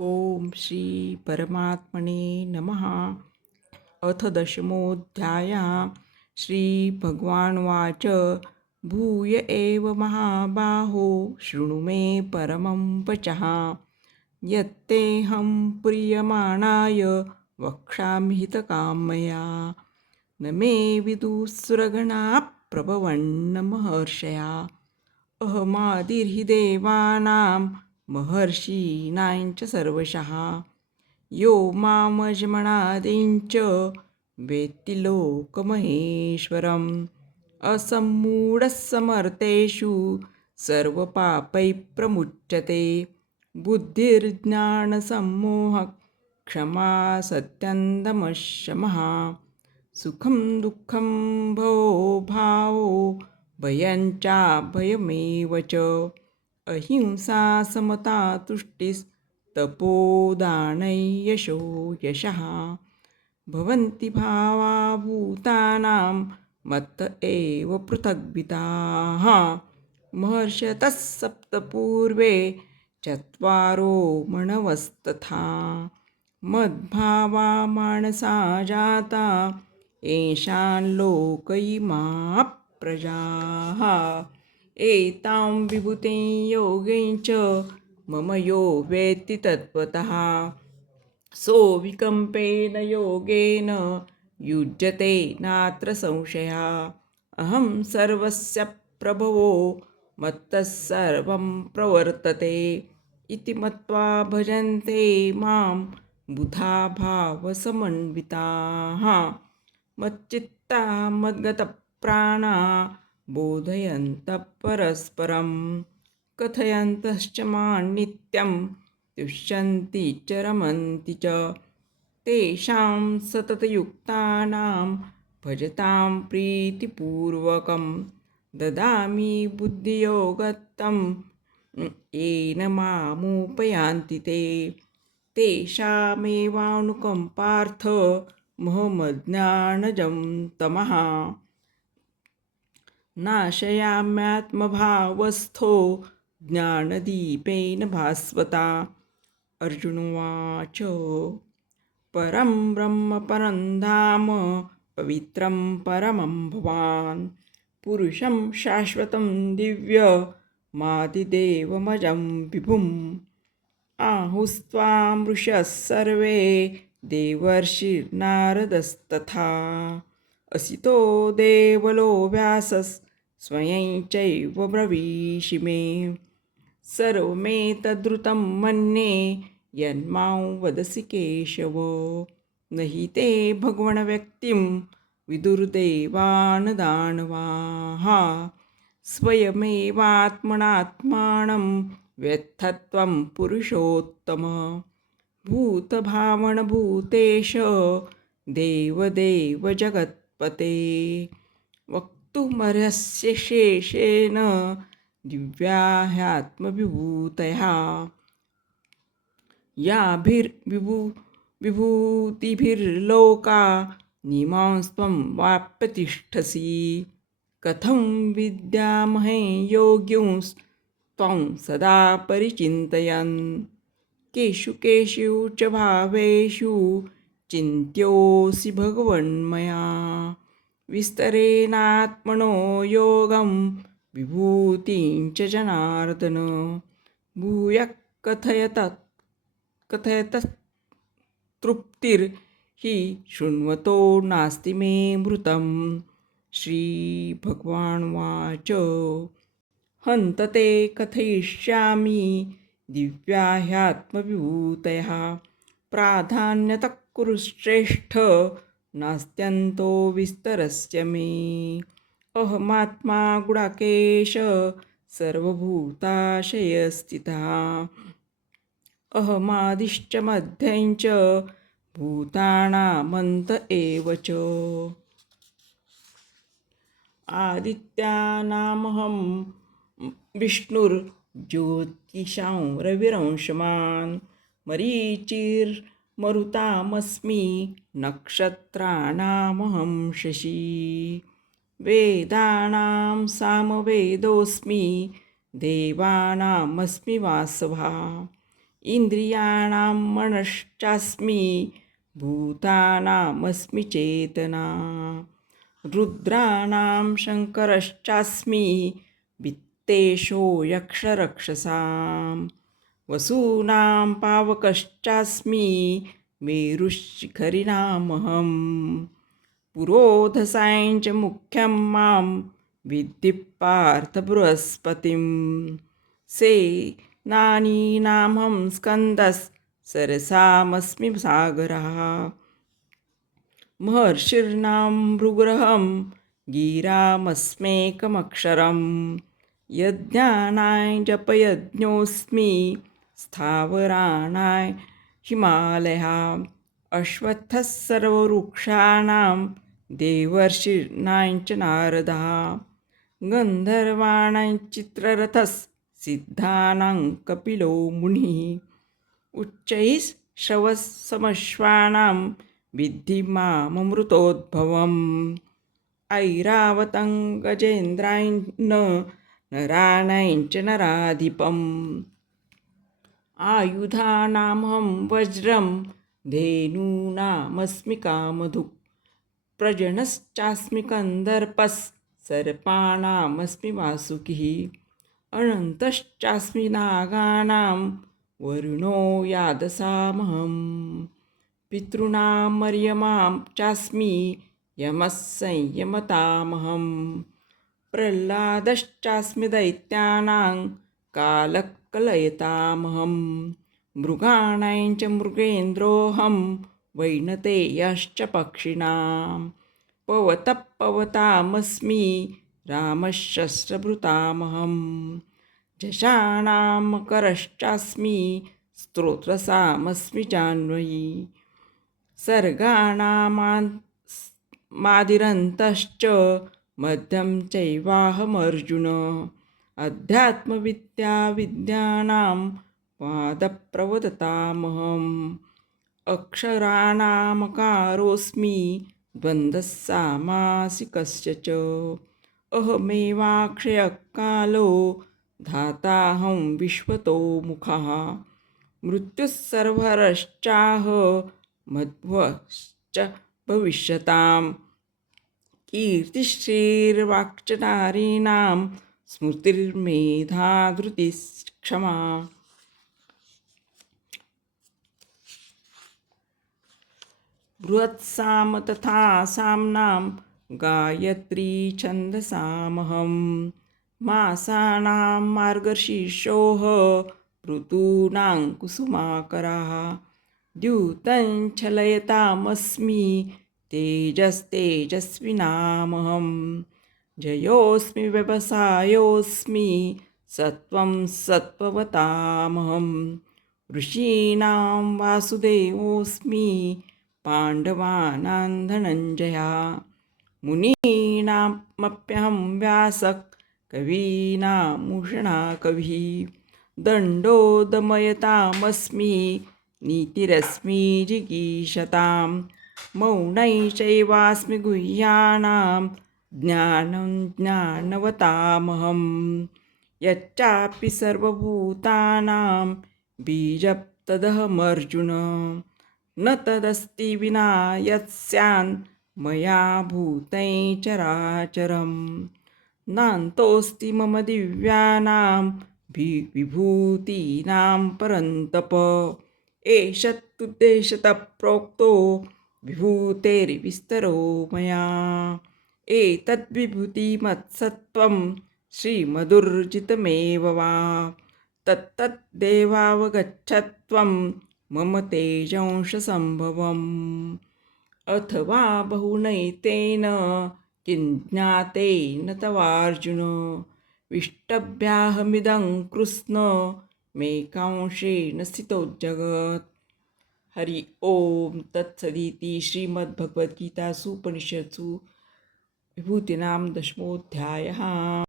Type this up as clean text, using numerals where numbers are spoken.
ओम श्री परमात्मने नमः. अथ दशमोऽध्यायः. श्रीभगवानुवाच भूय एव महाबाहो शृणु मे परमं वचः. यत्तेऽहं प्रीयमाणाय वक्ष्यामि हितकामया. न मे विदुःसुरगणाः प्रभवन्न महर्षयः. अहमादिर्हि देवानां महर्षीणां च सर्वशः. यो मामजमणादिञ्च वेत्ति लोकमहेश्वरम्. असम्मूढः समर्थेषु सर्वपापैः प्रमुच्यते. बुद्धिर्ज्ञानसम्मोहः क्षमा सत्यं दमः शमः. सुखं दुःखं भवो भावो भयं चाभयमेव च. अहिंसा समता तुष्टिस्तपोदानै यशो यशः. भवन्ति भावा भूतानां मत्त एव पृथग्विधाः. महर्षयः सप्त पूर्वे चत्वारो मणवस्तथा. मद्भावा मानसा जाता येषां लोक इमाः प्रजाः. एतां विभूतिं योगेन च मम यो वेत्ति तत्त्वतः. सोऽविकम्पेन योगेन युज्यते नात्र संशयः. अहं सर्वस्य प्रभवो मत्तः सर्वं प्रवर्तते इति मत्वा भजन्ते मां बुधा भावसमन्विताः. मच्चित्ता मद्गतप्राणा बोधयन्तः परस्परं. कथयन्तश्च मां नित्यं तुष्यन्ति च रमन्ति च. तेषां सततयुक्तानां भजतां प्रीतिपूर्वकं. ददामि बुद्धियोगत्तं येन मामुपयान्ति ते. तेषामेवानुकम्पार्थ मोहमज्ञानजं तमः. नाशयाम्यात्मभावस्थो ज्ञानदीपेन भास्वता. अर्जुनोवाच परं ब्रह्म परं धाम पवित्रं परमं भवान्. पुरुषं शाश्वतं दिव्यमादिदेवमजं विभुम्. आहुस्त्वामृषः सर्वे देवर्षिर्नारदस्तथा. असितो देवलो व्यासः स्वयं चैव ब्रवीषि मे. सर्वमेतद्रुतं मन्ये यन्मां वदसि केशव. न हि ते भगवन्व्यक्तिं विदुर्देवानदानवाः. स्वयमेवात्मनात्मानं व्यत्थत्वं पुरुषोत्तम. भूतभावनभूतेश देवदेव जगत्पते. वक्तुमर्हस्य शेषेण दिव्या ह्यात्मविभूतयः. विभूतिभिर्लोका निमांस्त्वं वाप्यतिष्ठसि. कथं विद्यामहे योग्युस्त्वं सदा परिचिन्तयन्. केषु केषु च भावेषु चिन्त्योऽसि भगवन्मया. विस्तरेणात्मनो योगं विभूतिं च जनार्दन. भूयः कथयत तृप्तिर्हि शृण्वतो नास्ति मे मृतं. श्रीभगवानुवाच हन्त ते कथयिष्यामि दिव्या ह्यात्मविभूतयः. प्राधान्यतः कुरु श्रेष्ठ नास्त्यन्तो विस्तरस्य मे. अहमात्मा गुडाकेश सर्वभूताशयस्थितः. अहमादिश्च मध्यं च भूतानामन्त एव च. आदित्यानामहं विष्णुर्ज्योतिषां रविरंशमान्. मरीचिर्मरुतामस्मि नक्षत्राणामहं शशी. वेदानां सामवेदोऽस्मि देवानामस्मि वासवः. इंद्रियाणां मनश्चास्मि भूतानामस्मि चेतना रुद्राणां शङ्करश्चास्मि वित्तेषो यक्षरक्षसां वसूनां पावकश्चास्मि मेरुशिखरिणामहं पुरोधसां च मुख्यं मां विद्धि पार्थ बृहस्पतिं सेनानीनामहं स्कन्दः सरसामस्मि सागरः महर्षिर्नां भृगुरहं गिरामस्मेकमक्षरं यज्ञानाय जपयज्ञोऽस्मि स्थावराणाय हिमालयः अश्वत्थः सर्ववृक्षाणां देवर्षीणां च नारदः गन्धर्वाणां चित्ररथः सिद्धानां कपिलो मुनिः उच्चैः श्रवसमश्वानां विद्धि माममृतोद्भवम् ऐरावतं गजेन्द्राय नराणां च नराधिपम् आयुधानामहं वज्रं धेनूनामस्मि कामधुक् प्रजनश्चास्मि कन्दर्पः सर्पाणामस्मि वासुकिः अनन्तश्चास्मि नागानां वरुणो यादसामहम् पितॄणां मर्यमां चास्मि यमः संयमतामहं प्रह्लादश्चास्मि दैत्यानां कालः कलयतामहं मृगाणां च मृगेन्द्रोऽहं वैनतेयश्च पक्षिणां पवतः पवतामस्मि रामशस्त्रभृतामहं झषाणां मकरश्चास्मि स्तोत्रसामस्मि जाह्नवी सर्गाणामादिरन्तश्च मध्यं चैवाहमर्जुन अध्यात्मविद्याविद्यानां पादप्रवदतामहम् अक्षराणामकारोऽस्मि द्वन्द्वः सामासिकस्य च अहमेवाक्षयकालो धाताहं विश्वतो मुखः मृत्युः सर्वहरश्चाह मध्वश्च भविष्यतां कीर्तिश्रीर्वाक्च नारीणां स्मृतिर्मेधा धृतिः क्षमा बृहत्साम तथा साम्नां गायत्री छन्दसामहं मासानां मार्गशीर्षोः ऋतूनां कुसुमाकरः द्यूतं छलयतामस्मि तेजस्तेजस्विनामहं जयोऽस्मि व्यवसायोऽस्मि सत्त्वं सत्त्ववतामहं ऋषीणां वासुदेवोऽस्मि पाण्डवानां धनञ्जयः मुनीनामप्यहं व्यासः कवीनामुषणा कविः दण्डो दमयतामस्मि नीतिरस्मि जिगीषतां मौनै चैवास्मि गुह्यानां ज्ञानं ज्ञानवतामहं यच्चापि सर्वभूतानां बीजप्तदहमर्जुन न तदस्ति विना यत्स्यान् मया भूतं चराचरं नान्तोऽस्ति मम दिव्यानां विभूतीनां परन्तप एष तुद्देशतः प्रोक्तो विभूतेर्विस्तरो मया एतद्विभूतिमत्सत्त्वं श्रीमदुर्जितमेव वा तत्तद्देवावगच्छत्वं मम तेजंशसम्भवम् अथवा बहुनैतेन किं ज्ञातेन तवार्जुन विष्टभ्याहमिदं कृष्ण मे कांशेन स्थितो जगत् हरि ओम तत्सदिति श्रीमद्भगवद्गीतासु उपनिषत्सु विभूतिनां दशमोऽध्यायः।